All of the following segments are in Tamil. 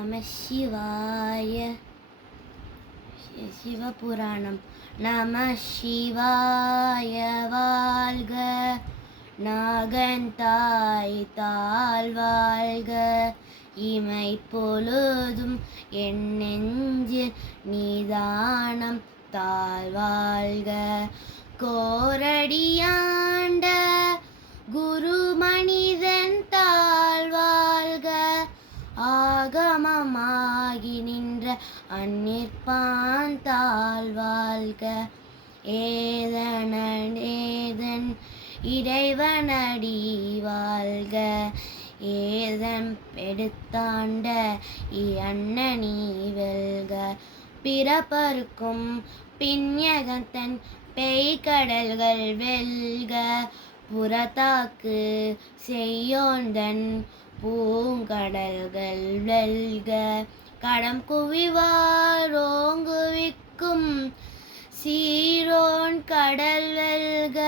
நம சிவாய. சிவபுராணம். நம சிவாய வாழ்க, நாகந்தாய் தாழ்வாழ்க, இமை பொழுதும் என் நெஞ்சில் நீதானம் தாழ்வாழ்க, கோரடியாண்ட குரு மனிதன் தாழ்வாழ்க, ஆகமமாகி நின்ற அந்நிற்பான் தாழ்வாழ்க, ஏதன் இறைவனடி வாழ்க, ஏதம் எடுத்தாண்ட அண்ணனி வெல்க, பிறப்பருக்கும் பின்யகத்தன் பெய்கடல்கள் வெல்க, புறத்தாக்கு செய்யோந்தன் பூங்கடல்கள் வெல்க, கடம் குவிவாரோங்குவிக்கும் சீரோன் கடல் வெல்க,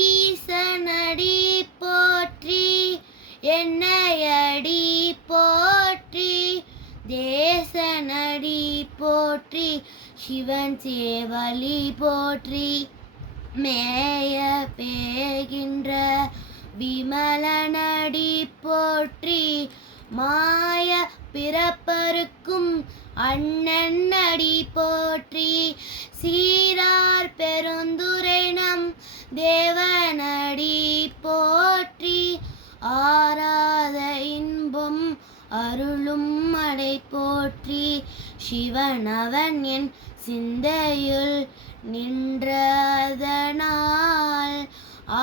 ஈசனடி போற்றி என்னையடி போற்றி, தேசனடி போற்றி சிவன் சேவலி போற்றி, மேய பேகின்ற விமலனடி போற்றி, மாய பிறப்பருக்கும் அண்ணன் அடி போற்றி, சீரார் பெருந்துரை நம் தேவனடி போற்றி, ஆராத இன்பம் அருளும் அடை போற்றி, சிவனவன் என் சிந்தையுள் நின்றதனால்,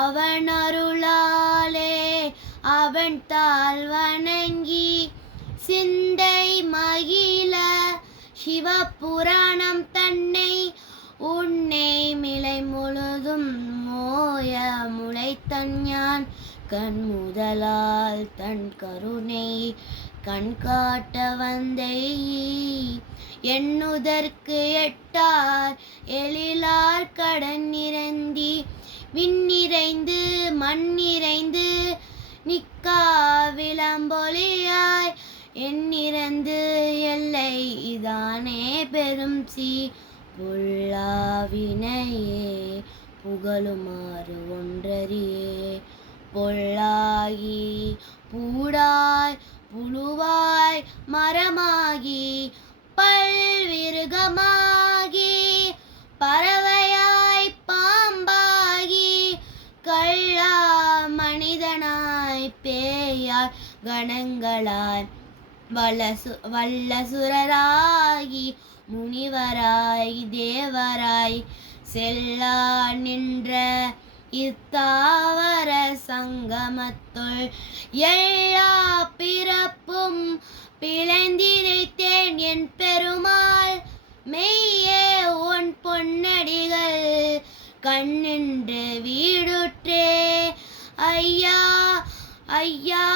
அவன் அருளாலே அவன் தாழ் வணங்கி சிந்தை மகிழ, சிவபுராணம் தன்னை உன்னை மிளை முழுதும் மோய முளைத்தஞ்ஞான் கண் முதலால் தன் கருணை கண் காட்ட வந்தை, எண்ணுதற்கு எட்டார் எழிலார் கடன் நிரந்தி, விண்ணிறைந்து மண்ணிறைந்து நிக்கா விளம்பொலியாய், எண்ணிறந்து எல்லை இதானே பெரும் பொல்லாவினையே புகழுமாறு ஒன்றறியே, பொல்லாகி பூடாய் புழுவாய் மரமாகி பல்விருகமாகி பறவையாய் பாம்பாகி, கள்ளா மனிதனாய் பேயாய் கணங்களாய் வல்லசுரராகி முனிவராய் தேவராய் செல்லா நின்ற இத்தாவர சங்கமத்துள், எல்லா பிறப்பும் பிழைந்திரைத்தேன் என் பெருமாள், மெய்யே உன் பொன்னடிகள் கண்ணின்று வீடுற்றே, ஐயா ஐயா